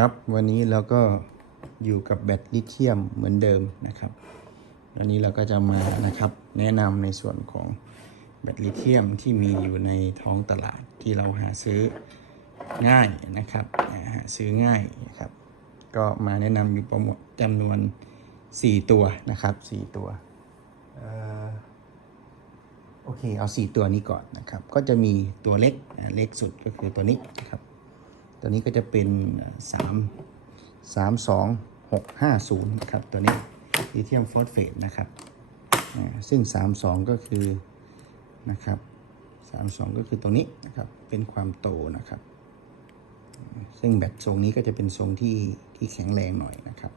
ครับวันนี้เราก็อยู่กับแบตลิเธียมเหมือนเดิมนะครับวันนี้เราก็จะมานะครับแนะนำในส่วนของแบตลิเธียมที่มีอยู่ในท้องตลาดที่เราหาซื้อง่ายนะครับหาซื้อง่ายนะครับ ก็มาแนะนำอยู่ประมวลจำนวน 4 ตัวนะครับ 4 ตัวโอเคเอา 4 ตัวนี้ก่อนนะครับ ก็จะมีตัวเล็กเล็กสุดก็คือตัวนี้นะครับ ตัวนี้ก็จะเป็นสามสามสองหกห้าศูนย์นะครับตัวนี้ลิเธียมฟอสเฟตนะครับซึ่งสามสองก็คือนะครับสามสองก็คือตัวนี้นะครับเป็นความโตนะครับ ซึ่งแบตทรงนี้ก็จะเป็นทรงที่ที่แข็งแรงหน่อยนะครับ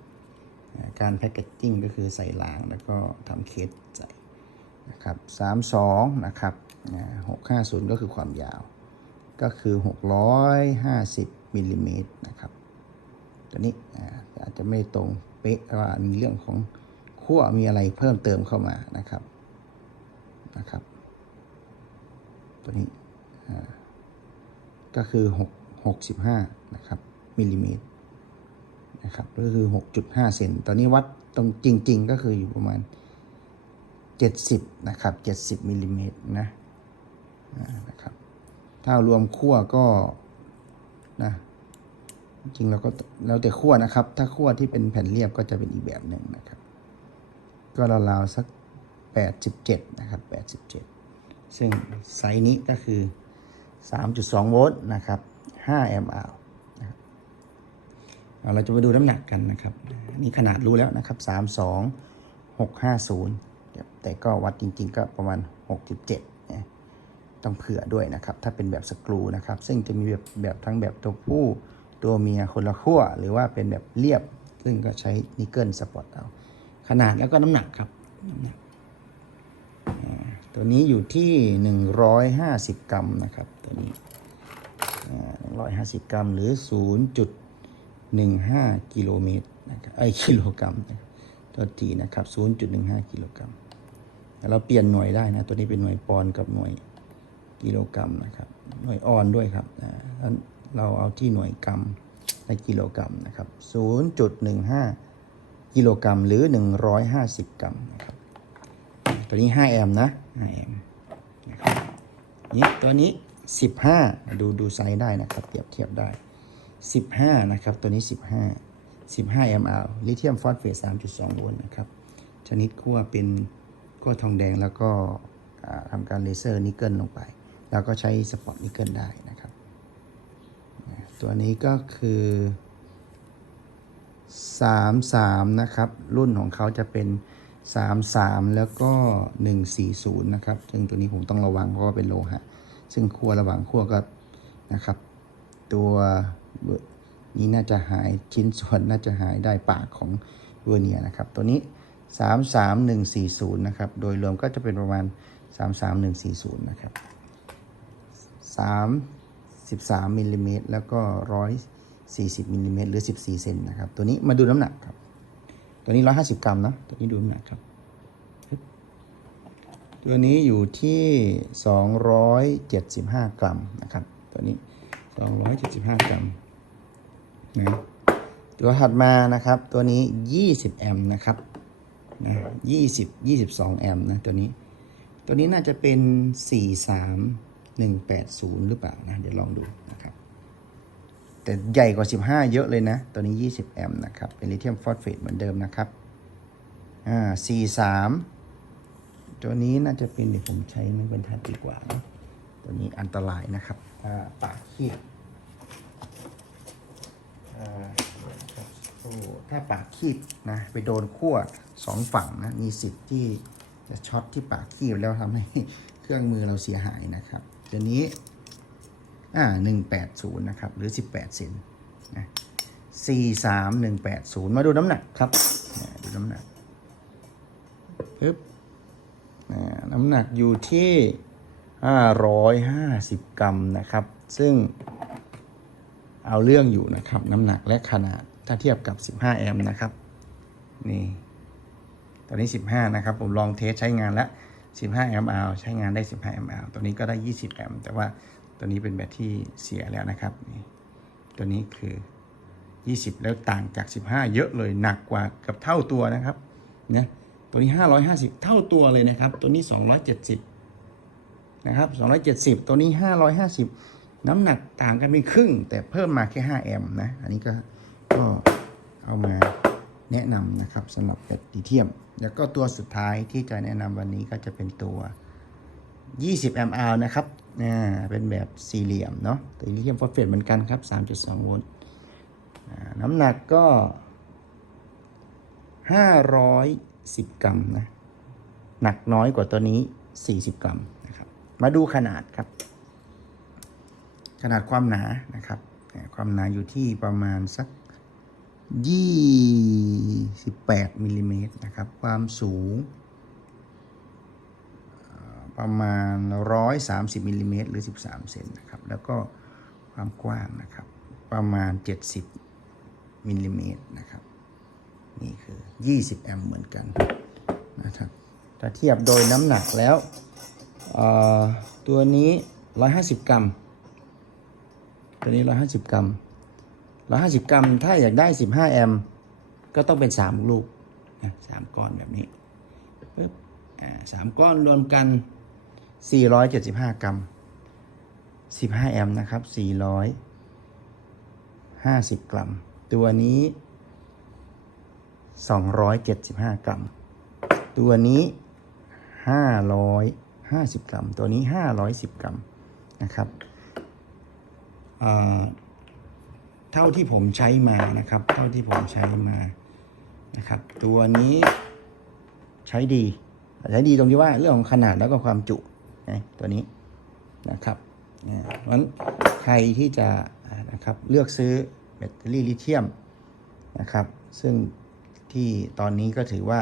การแพคเกจจิ้งก็คือใส่ลางแล้วก็ทำเคสใส่นะครับสามสองนะครับหกห้าศูนย์ก็คือความยาว ก็คือ 650มิลลิเมตรนะครับตัวนี้อาจจะไม่ตรงเป๊ะเพราะว่ามีเรื่องของขั้วมีอะไรเพิ่มเติมเข้ามานะครับนะครับ ตัวนี้ก็คือ6 65นะครับมิลลิเมตรนะครับก็คือ 6.5 เซนตอนนี้วัดตรงจริง ๆ ก็คืออยู่ประมาณ 70 นะครับ 70มิลลิเมตรนะนะครับ ถ้ารวมขั้วก็นะจริงเราก็แล้วแต่ขั้วนะครับ ถ้าขั้วที่เป็นแผ่นเรียบก็จะเป็นอีกแบบหนึ่งนะครับ ก็ราวๆสัก 87 นะครับ 87 ซึ่งไซส์นี้ก็คือ 3.2 โวลต์นะครับ 5 แอมป์อาวนะครับเราจะมาดูน้ำหนักกันนะครับ นี่ขนาดรู้แล้วนะครับ 32 650 แต่ก็วัดจริงๆก็ประมาณ 67 ต้องเผื่อด้วยนะครับ ถ้าเป็นแบบสกรูนะครับ ซึ่งจะมีแบบแบบทั้งแบบตัวผู้ตัวเมียคนละขั้วหรือว่าเป็นแบบเรียบ ซึ่งก็ใช้นิกเกิลสปอตเอา ขนาดแล้วก็น้ำหนักครับน้ำหนักอ่าตัวนี้อยู่ที่ 150 กรัมนะครับ ตัวนี้อ่า150 กรัมหรือ 0.15 กิโลเมตรนะครับไอกิโลกรัมนะครับตัวทีนะครับ 0.15 กิโลกรัมเราเปลี่ยนหน่วยได้นะ ตัวนี้เป็นหน่วยปอนด์กับหน่วย กิโลกรัมนะครับ หน่วยออนด้วยครับอ่างั้นเราเอาที่หน่วยกรัมและกิโลกรัมนะครับ 0.15 กิโลกรัมหรือ 150 กรัมนะครับ ตัวนี้ 5 แอมป์นะ 5 แอมป์นะครับนี่ตัวนี้ 15 ดูดูไซส์ได้นะครับ เปรียบเทียบได้ 15 นะครับ ตัวนี้ 15 15แอมป์อาลิเธียมฟอสเฟต 3.2 โวลต์นะครับ ชนิดขั้วเป็นขั้วทองแดงแล้วก็ทำการเลเซอร์นิกเกิลลงไป แล้วก็ใช้สปอตนิกเกิลได้นะครับ ตัวนี้ก็คือ 33 นะครับ รุ่นของเขาจะเป็น 33 แล้วก็ 140 นะครับ ซึ่งตัวนี้ผมต้องระวังเพราะว่าเป็นโลหะ ซึ่งขั้วระหว่างขั้วก็นะครับ ตัวนี้น่าจะหายชิ้นส่วนน่าจะหายได้ปากของเวอร์เนียนะครับ ตัวนี้ 33140 นะครับ โดยรวมก็จะเป็นประมาณ 33140 นะครับ 33มิลลิเมตรแล้วก็ 140มิลลิเมตรหรือ 14 เซนนะครับ ตัวนี้มาดูน้ำหนักครับ ตัวนี้ 150 กรัมนะตัวนี้ดูน้ำหนักครับ ตัวนี้อยู่ที่ 275 กรัมนะครับ ตัวนี้ 275 กรัมนะตัวถัดมานะครับ ตัวนี้ 20 แอมป์นะครับนะ20 22 แอมป์นะตัวนี้ ตัวนี้น่าจะเป็น 180 หรือเปล่านะ เดี๋ยวลองดูนะครับ แต่ใหญ่กว่า 15 เยอะเลยนะ ตัวนี้ 20 แอมป์นะครับ เป็นลิเธียมฟอสเฟตเหมือนเดิมนะครับ อ่า 43 ตัวนี้น่าจะเป็นเดี๋ยวผมใช้ไม่เป็นทัดดีกว่านะตัวนี้อันตรายนะครับถ้าปากคีบอ่าครับโอ้ถ้าปากคีบนะ ไปโดนขั้วสองฝั่งนะ มีสิทธิ์ที่จะช็อตที่ปากคีบแล้วทำให้เครื่องมือเราเสียหายนะครับ ตัวนี้อ่า180นะครับ หรือ18เซนนะ43180มาดูน้ำหนักครับดูน้ำหนักปึ๊บน้ำหนักอยู่ที่550กรัมนะครับ ซึ่งเอาเรื่องอยู่นะครับ น้ำหนักและขนาดถ้าเทียบกับ 15 แอมป์นะครับ นี่ ตอนนี้ 15 นะครับ ผมลองเทสใช้งานแล้ว 15 แอมป์อาใช้งานได้ 15 แอมป์อาตัวนี้ก็ได้ 20 แอมป์แต่ว่าตัวนี้เป็นแบตที่เสียแล้วนะครับ ตัวนี้คือ 20 แล้วต่างจาก 15 เยอะเลยหนักกว่ากับเท่าตัวนะครับเนี่ยตัวนี้ 550 เท่าตัวเลยนะครับ ตัวนี้ 270 นะครับ 270 ตัวนี้ 550 น้ำหนักต่างกันเป็นครึ่ง แต่เพิ่มมาแค่ 5 แอมป์นะ อันนี้ก็ก็เอามา แนะนำนะครับสำหรับแบตลิเทียม แล้วก็ตัวสุดท้ายที่จะแนะนำวันนี้ก็จะเป็นตัว 20แอมป์อนะครับอ่าเป็นแบบสี่เหลี่ยมเนาะแต่ลิเทียมฟอสเฟตเหมือนกันครับ 3.2 โวลต์น้ำหนักก็ 510 กรัมนะ หนักน้อยกว่าตัวนี้ 40 กรัมนะครับ มาดูขนาดครับ ขนาดความหนานะครับ ความหนาอยู่ที่ประมาณสัก 28มิลลิเมตรนะครับ ความสูง ประมาณ 130มิลลิเมตรหรือ 13 เซนนะครับ แล้วก็ความกว้างนะครับ ประมาณ 70มิลลิเมตรนะครับ นี่คือ 20 แอมป์เหมือนกันนะครับถ้าเทียบโดยน้ำหนักแล้ว ตัวนี้ 150 กรัม ตัวนี้ 150 กรัม 150 กรัม ถ้าอยากได้ 15 แอมป์ก็ต้องเป็น 3 ลูกนะสามก้อนแบบนี้ปึ๊บอ่าสามก้อนรวมกัน 475 กรัม 15 แอมป์นะครับ 450 กรัม ตัวนี้ 275 กรัม ตัวนี้ 550 กรัม ตัวนี้ 510 กรัมนะครับอ่า เท่าที่ผมใช้มานะครับ เท่าที่ผมใช้มานะครับ ตัวนี้ใช้ดีใช้ดีตรงที่ว่าเรื่องของขนาดแล้วก็ความจุตัวนี้นะครับเพราะฉะนั้นใครที่จะนะครับเลือกซื้อแบตเตอรี่ลิเธียมนะครับ ซึ่งที่ตอนนี้ก็ถือว่า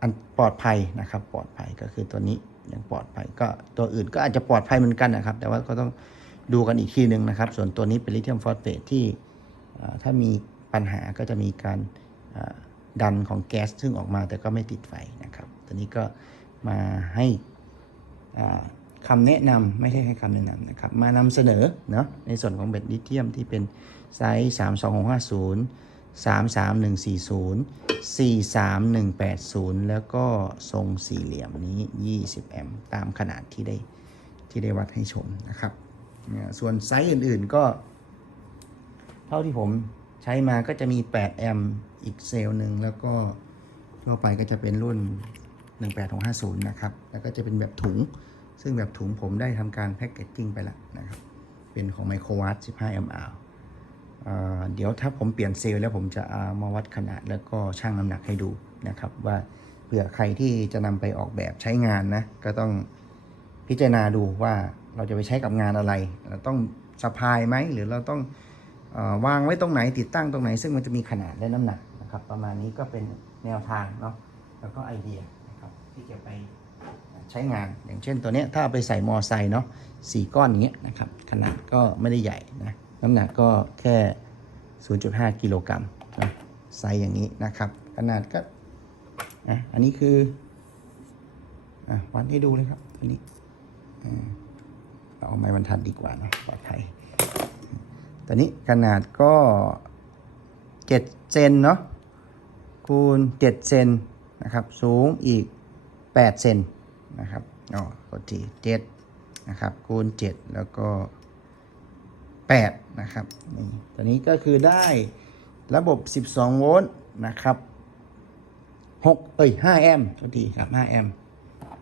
อันปลอดภัยนะครับ ปลอดภัยก็คือตัวนี้ยังปลอดภัยก็ตัวอื่นก็อาจจะปลอดภัยเหมือนกันนะครับ แต่ว่าก็ต้อง ดูกันอีกทีหนึ่งนะครับ ส่วนตัวนี้เป็นลิเธียมฟอสเฟตที่ถ้ามีปัญหาก็จะมีการดันของแก๊สซึ่งออกมาแต่ก็ไม่ติดไฟนะครับ ตัวนี้ก็มาให้คำแนะนำไม่ใช่ให้คำแนะนำนะครับ มานำเสนอเนาะในส่วนของแบตลิเธียมที่เป็นไซส์32650 33140 43180 แล้วก็ทรงสี่เหลี่ยมนี้ 20 แอมป์ตามขนาดที่ได้ที่ได้วัดให้ชมนะครับ เนี่ยส่วนไซส์อื่นๆก็ เท่าที่ผมใช้มาก็จะมี 8 แอมป์อีกเซลล์หนึ่งแล้วก็ทั่วไปก็จะเป็นรุ่น 18650 นะครับ แล้วก็จะเป็นแบบถุง ซึ่งแบบถุงผมได้ทำการแพ็กเกจจิ้งไปแล้วนะครับ เป็นของไมโครวัต15 mR อ่าเดี๋ยวถ้าผมเปลี่ยนเซลล์แล้วผมจะามาวัดขนาดแล้วก็ชั่งน้ำหนักให้ดูนะครับ ว่าเผื่อใครที่จะนำไปออกแบบใช้งานนะ ก็ต้องพิจารณาดูว่า เราจะไปใช้กับงานอะไร เราต้องสะพายไหมหรือเราต้องอวางไว้ตรงไหนติดตั้งตรงไหน ซึ่งมันจะมีขนาดและน้ำหนักนะครับ ประมาณนี้ก็เป็นแนวทางเนาะแล้วก็ไอเดียนะครับที่จะไปใช้งานอย่างเช่นตัวเนี้ยถ้าไปใส่มอไซค์เนาะสี่ก้อนอย่างเงี้ยนะครับขนาดก็ไม่ได้ใหญ่นะน้ำหนักก็แค่ 0.5 กิโลกรัมนะไซส์อย่างนี้นะครับ ขนาดก็อะอันนี้คืออะวัดให้ดูเลยครับอันนี้อ่า เอาไม้บรรทัดดีกว่านะปลอดภัยตอนนี้ขนาดก็7เซนเนาะคูณ7เซนนะครับ สูงอีก8เซนนะครับอ๋อกดที7นะครับ คูณ7แล้วก็8นะครับนี่ตัวนี้ก็คือได้ระบบ12โวลต์นะครับ6เอ้ย5แอมป์โทษทีครับ5แอมป์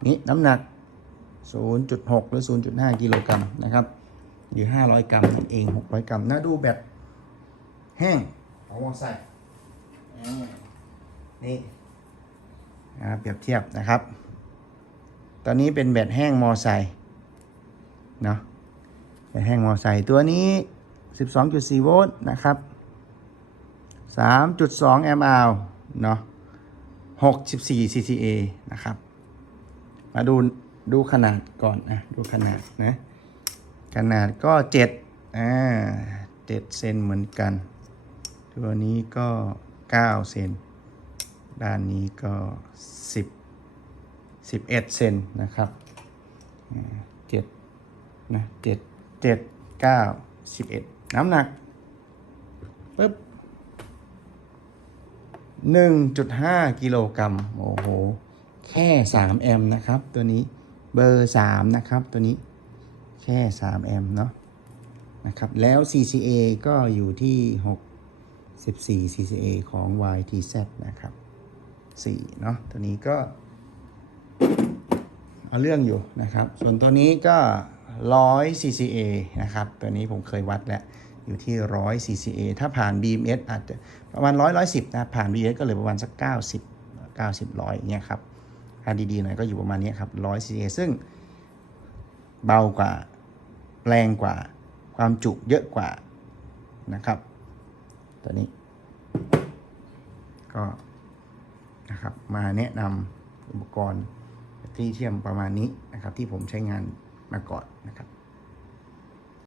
นี่น้ำหนัก 0.6 หรือ 0.5 กิโลกรัมนะครับ หรือ 500 กรัมนั่นเอง 600 กรัมน่าดูแบตแห้งของวอลไซค์อ่านี่อ่าเปรียบเทียบนะครับ ตอนนี้เป็นแบตแห้งมอไซค์เนาะแบตแห้งมอไซค์ตัวนี้ 12.4 โวลต์นะครับ 3.2 แอมป์อาวเนาะ64 cca นะครับ มาดู ดูขนาดก่อนนะดูขนาดนะขนาดก็7อ่า7เซนเหมือนกัน ตัวนี้ก็9เซนด้านนี้ก็10 11เซนนะครับอ่า7นะ7 7 9 11น้ำหนักปึ๊บหนึ่งจุดห้ากิโลกรัมโอ้โห แค่สามแอมป์นะครับ ตัวนี้ เบอร์สามนะครับ ตัวนี้แค่สามแอมป์เนาะนะครับ แล้ว CCA ก็อยู่ที่หกสิบสี่ CCA ของ YTZ นะครับสี่เนาะตัวนี้ก็ เอาเรื่องอยู่นะครับ ส่วนตัวนี้ก็ 100 CCA นะครับ ตัวนี้ผมเคยวัดแล้ว อยู่ที่ 100 CCA ถ้าผ่าน BMS อาจจะประมาณ 100 110 นะ ผ่าน BMS ก็เหลือประมาณสัก 90 90 100อย่างเงี้ยครับ ถ้าดีๆหน่อยก็อยู่ประมาณนี้ครับ100 CCA ซึ่งเบากว่าแรงกว่าความจุเยอะกว่านะครับตัวนี้ ก็นะครับมาแนะนำอุปกรณ์ที่เทียมประมาณนี้นะครับ ที่ผมใช้งานมาก่อนนะครับ